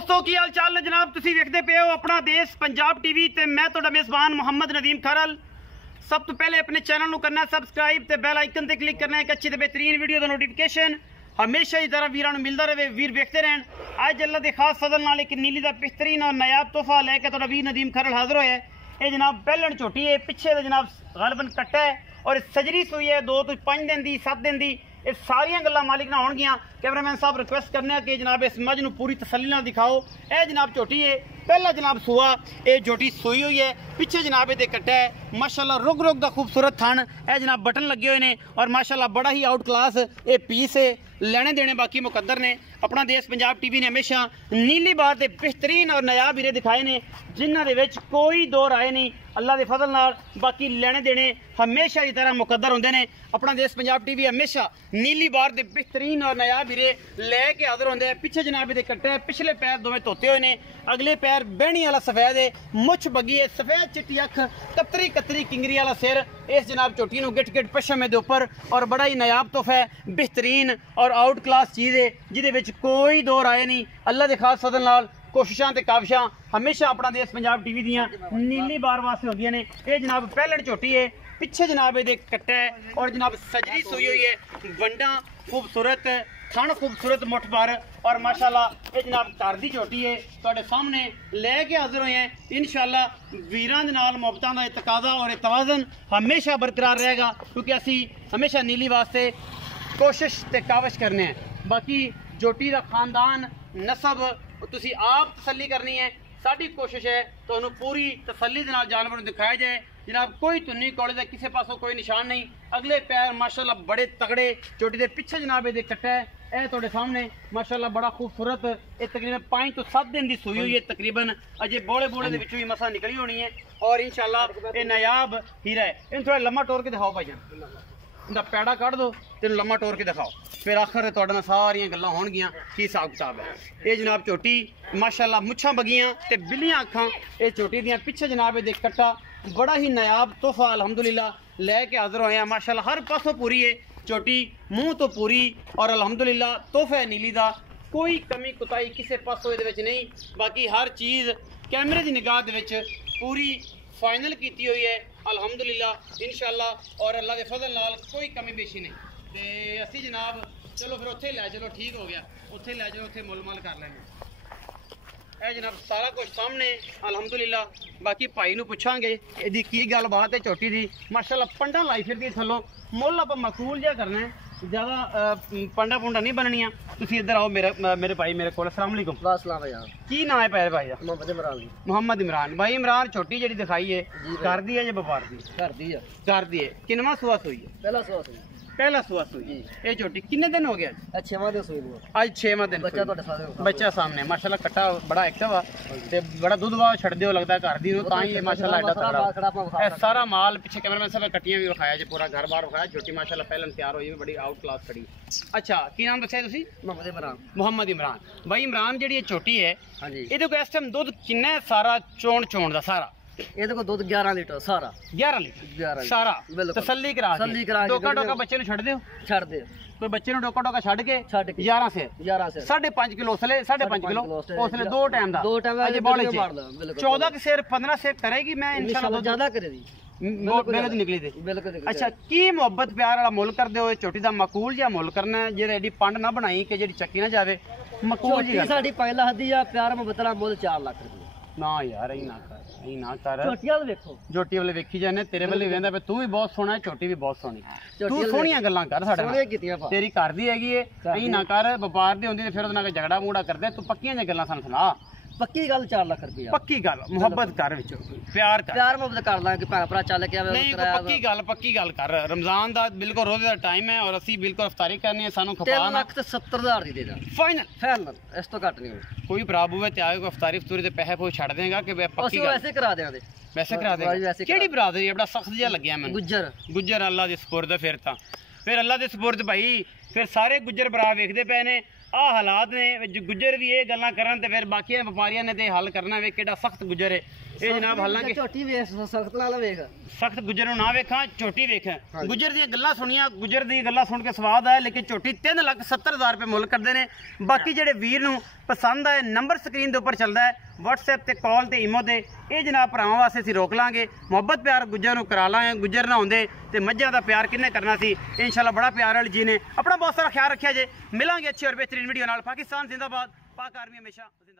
दोस्तों की हाल चाल ने जनाब तुसी वेखदे पे हो अपना देश पंजाब टीवी ते मैं तुहाडा मेज़बान मोहम्मद नदीम खरल। सब तो पहले अपने चैनल को करना सबसक्राइब ते बेल आइकन ते क्लिक करना एक अच्छी ते बेहतरीन वीडियो का नोटिफिकेशन हमेशा ही तरह वीरां नूं मिलदा रहे। वीर वेखते रहन। अज अल्लाह के खास फजल नाल एक नीली का बेहतरीन और नायाब तोहफा लैके तुहाडा वीर नदीम खरल हाजिर होया है। ये जनाब पहलन झोटी है, पिछे तो जनाब गालबन कट्टा है और सजरी सूई है 2 तो 5 दिन की 7 दिन की। ये सारियां गल्लां मालिक ना होणगियां। कैमरामैन साहब रिक्वेस्ट करने कि जनाब इस मज नूं पूरी तसल्ली नाल दिखाओ। यह जनाब झोटी है पहला जनाब सूआ, ये झोटी सूई हुई है, पिछे जनाब ये कट्टा है माशाल्लाह रुग रुग का खूबसूरत थन। यह जनाब बटन लगे हुए हैं और माशाल्लाह बड़ा ही आउट क्लास ये पीस है। लेने देने बाकी मुकद्दर ने। अपना देश पंजाब टीवी ने हमेशा नीली बार के बेहतरीन और नायाब हीरे दिखाए ने जिन्हां दे विच कोई दो राय नहीं। अल्लाह के फजल नाल बाकी लेने देने हमेशा की तरह मुकद्दर होंदे ने। अपना देश पंजाब टीवी हमेशा नीली बार के बेहतरीन और नायाब हीरे लैके हाजिर होंदे है। पिछे जनाब ये कट्टे पिछले पैर दोवें धोते हुए ने, अगले पैर बहनी वाला सफेद है, मुछ बगी है, सफेद चिट्टी अख, कतरी कतरी किंगरी वाला सिर। इस जनाब झोटी नूं गिट गिट पशम दे उपर और बड़ा ही नायाब तोहफा है, बेहतरीन और आउट क्लास चीज़ है जिहदे विच कोई दो राय नहीं। अल्लाह के खास फजल नाल कोशिशां ते काविशां हमेशा अपना देश पंजाब टीवी दियां नीली बार वास्ते होंदियां ने। ये जनाब पहलड़ झोटी है, पिछे जनाब ये कट्टा है और जनाब सजरी सूई हुई है, वंडा खूबसूरत, थन खूबसूरत, मुठ भर और माशाल्लाह ये जनाब घर दी झोटी है तुहाडे सामने लैके हाजिर होए हैं। इंशाअल्लाह वीरां दे नाल मुहब्बतां दा तकाजा और तवाज़न हमेशा बरकरार रहेगा क्योंकि असी हमेशा नीली वास्ते कोशिश ते काविश करने हैं। बाकी झोटी का खानदान नसब तुसी आप तसल्ली करनी है। साडी कोशिश है तुहानू पूरी तसल्ली दे नाल जानवर नूं दिखाया जाए। जनाब कोई धुन्नी कौड़े का किसी पासों कोई निशान नहीं। अगले पैर माशाल्लाह बड़े तगड़े, झोटी के पिछे जनाब ये कट्टा है यह तुहाडे सामने माशाल्लाह बड़ा खूबसूरत। ये तकरीबन 5 तो 7 दिन की सूई हुई है, तकरीबन अजे बोले बोले के भी मसा निकली होनी है और इंशाल्लाह ये नायाब हीरा है। इन थोड़ा लम्मा टोर के दिखाओ भाईजान, इनका पैड़ा कढ़ दो तेन लम्मा टोर के दिखाओ, फिर आखिर तुहाडे नाल सारियां गल्लां होणगियां की हिसाब किताब है। ये जनाब झोटी माशाल्लाह मुछां बगियां ते बिल्लियां अखां, ये झोटी दियां पिछे जनाब ये कट्टा बड़ा ही नायाब तोहफा अल्हम्दुलिल्लाह लैके हाजिर होए हैं। माशाल्लाह हर पासों पूरी है झोटी, मुँह तो पूरी और अल्हम्दुलिल्लाह तोहफा है नीली दा, कोई कमी कुताई किसी पासों ये नहीं। बाकी हर चीज़ कैमरे की निगाह दे विच पूरी फाइनल की हुई है अल्हम्दुलिल्लाह इंशाअल्लाह और अल्लाह के फजल नाल कोई कमी बेशी नहीं। ते असी जनाब चलो फिर उत्थे लै चलो, ठीक हो गया, उत्थे लै चलो, उत्थे मुल मल कर लेंगे। ए जनाब सारा कुछ सामने अल्हम्दुलिल्लाह। बाकी भाई नूं पुछांगे इहदी की गल बात है झोटी दी। माशाल्लाह पंडा लाई फिरदी थल्लों, मुल आपां मकबूल जिहा करना है, ज़्यादा पंडा पुंडा नहीं बननियां। तुसीं इधर आओ मेरे भाई मेरे कोल। अस्सलाम वालेकुम। वालेकुम भाई। की नाम है पैर भाई दा? मोहम्मद इमरान। मोहम्मद इमरान। भाई इमरान झोटी जिहड़ी दिखाई है घर दी है या व्यापार दी? घर दी है। घर दी है। किनवा सुआ सूई है? पहला सुआ सूई। पहला सुआ सूई। ये झोटी कितने दिन हो गया? 6वां दिन सूई। आज 6वां दिन। बच्चा ਤੁਹਾਡੇ ਸਾਹਮਣੇ, बच्चा सामने माशाल्लाह कट्टा बड़ा एक्टिव है ते बड़ा दूध वा छड़दे हो लगता है घर दी तां ही माशाल्लाह एडा तगड़ा। ए सारा माल पीछे कैमरामैन साहब कट्टियां भी विखाया जे, पूरा घर बार विखाया। झोटी माशाल्लाह पहले तैयार होई बड़ी आउट क्लास खड़ी। अच्छा की नाम दस्सिया तुसीं? मोहम्मद इमरान। मोहम्मद इमरान। भाई इमरान जिहड़ी झोटी है हां जी, ਇਹਦੇ ਕੋਲ ਇਸ ਟਾਈਮ ਦੁੱਧ ਕਿੰਨਾ ਹੈ ਸਾਰਾ ਚੋਣ ਦਾ ਸਾਰਾ? ਇਹਦੇ ਕੋਲ ਦੁੱਧ 11 ਲੀਟਰ ਸਾਰਾ। 11 ਲੀਟਰ 11 ਸਾਰਾ ਬਿਲਕੁਲ। ਤਸੱਲੀ ਕਰਾ ਕੇ ਡੋਕਾ ਬੱਚੇ ਨੂੰ ਛੱਡ ਦਿਓ। ਛੱਡ ਦੇ ਕੋਈ ਬੱਚੇ ਨੂੰ ਡੋਕਾ ਛੱਡ ਕੇ 11 ਸੇ 5.5 ਕਿਲੋ ਉਸਲੇ 5.5 ਕਿਲੋ ਉਸਲੇ 2 ਟਾਈਮ ਦਾ। 2 ਟਾਈਮ ਅਜੇ ਬੋਲੇ 14 के सिर 15 से करेगी। मैं इंशाल्लाह ज्यादा करेगी बिल्कुल निकली थी। बिल्कुल। अच्छा की मोहब्बत प्यार वाला मुल कर दे झोटी का मकूल जिहा मुल करना है जेह्ड़ी एडी पंड ना बनाई कि जेह्ड़ी चक्की ना जावे। मकूल जी साडी 5 लाख दी आ, प्यार मोहब्बत दा मुल 4 लाख रुपए। ना यार यही ना कर झोटियां देखो, झोटी वाले वेखी जाने तेरे वाले वेंदा पे तू भी बहुत सोहना है, झोटी भी बहुत सोहनी। तू सोहणियां गल्लां कर साडे नाल, तेरी घर दी हैगी है, यही ना कर व्यापार दी होंदी ते फिर ओहदे नाल झगड़ा मूड़ा करदे। तू पक्कियां जिहियां गल्लां सानूं सुना। पक्की गल 4 लाख रुपया। पक्की गल मुहब्बत कर विच प्यार मोहब्बत कर लांगे भैन भरा चल के आवे। नहीं पक्की गल कर। रमजान दा बिल्कुल रोजे दा टाइम है और असी बिल्कुल इफ्तारी करनी है। सानू खपा 3,70,000 दी दे दा फाइनल इस तो घट नहीं होगी। कोई प्राबू है ते आए कोई इफ्तारी इफ्तूरी दे पैसे कोई छड़ देगा कि पक्की गल वैसे करा देंगे। वैसे करा देगा। केड़ी बरादरी है? बड़ा सख्त जिहा लग्या मैनूं। गुज्जर अल्लाह दे सुपुर्द। फिर अल्लाह दे सुपुर्द भाई फिर सारे गुज्जर भरा वेखदे पे ने आ हालात ने। गुज्जर भी ये गल्लां करन ते फिर बाकी व्यापारियां ने ते हल करना वे केड़ा सख्त गुज्जर है। ਇਹ ਜਨਾਬ ਹਾਲਾਂਕਿ ਝੋਟੀ ਵੇਖ ਸਖਤ ਨਾਲ ਵੇਖ ਸਖਤ ਗੁੱਜਰ ਨੂੰ ਨਾ ਵੇਖਾਂ, ਝੋਟੀ ਵੇਖਾਂ। ਗੁੱਜਰ ਦੀਆਂ ਗੱਲਾਂ ਸੁਣੀਆਂ, ਗੁੱਜਰ ਦੀਆਂ ਗੱਲਾਂ ਸੁਣ ਕੇ ਸਵਾਦ ਆਇਆ, ਲੇਕਿਨ ਝੋਟੀ 3,70,000 ਰੁਪਏ ਮੁੱਲ ਕਰਦੇ ਨੇ। ਬਾਕੀ ਜਿਹੜੇ ਵੀਰ ਨੂੰ ਪਸੰਦ ਆਏ ਨੰਬਰ ਸਕਰੀਨ ਦੇ ਉੱਪਰ ਚੱਲਦਾ ਹੈ, WhatsApp ਤੇ ਕਾਲ ਤੇ ਈਮੋ ਤੇ, ਇਹ ਜਨਾਬ ਭਰਾਵਾਂ ਵਾਸਤੇ ਅਸੀਂ ਰੋਕ ਲਾਂਗੇ। ਮੁਹੱਬਤ ਪਿਆਰ ਗੁੱਜਰ ਨੂੰ ਕਰਾ ਲਾਂਗੇ। ਗੁੱਜਰ ਨਾ ਹੁੰਦੇ ਤੇ ਮੱਝਾਂ ਦਾ ਪਿਆਰ ਕਿੰਨੇ ਕਰਨਾ ਸੀ। ਇੰਸ਼ਾਅੱਲਾ ਬੜਾ ਪਿਆਰ ਵਾਲੀ ਜੀ ਨੇ। ਆਪਣਾ ਬਹੁਤ ਸਾਰਾ ਖਿਆਲ ਰੱਖਿਆ ਜੇ। ਮਿਲਾਂਗੇ ਅੱਛੀ ਔਰ ਬਿਹਤਰੀਨ ਵੀਡੀਓ ਨਾਲ। ਪਾਕਿਸਤਾਨ ਜ਼ਿੰਦਾਬਾਦ, ਪਾਕ ਆਰਮੀ ਹमेशा जिंदाबाद।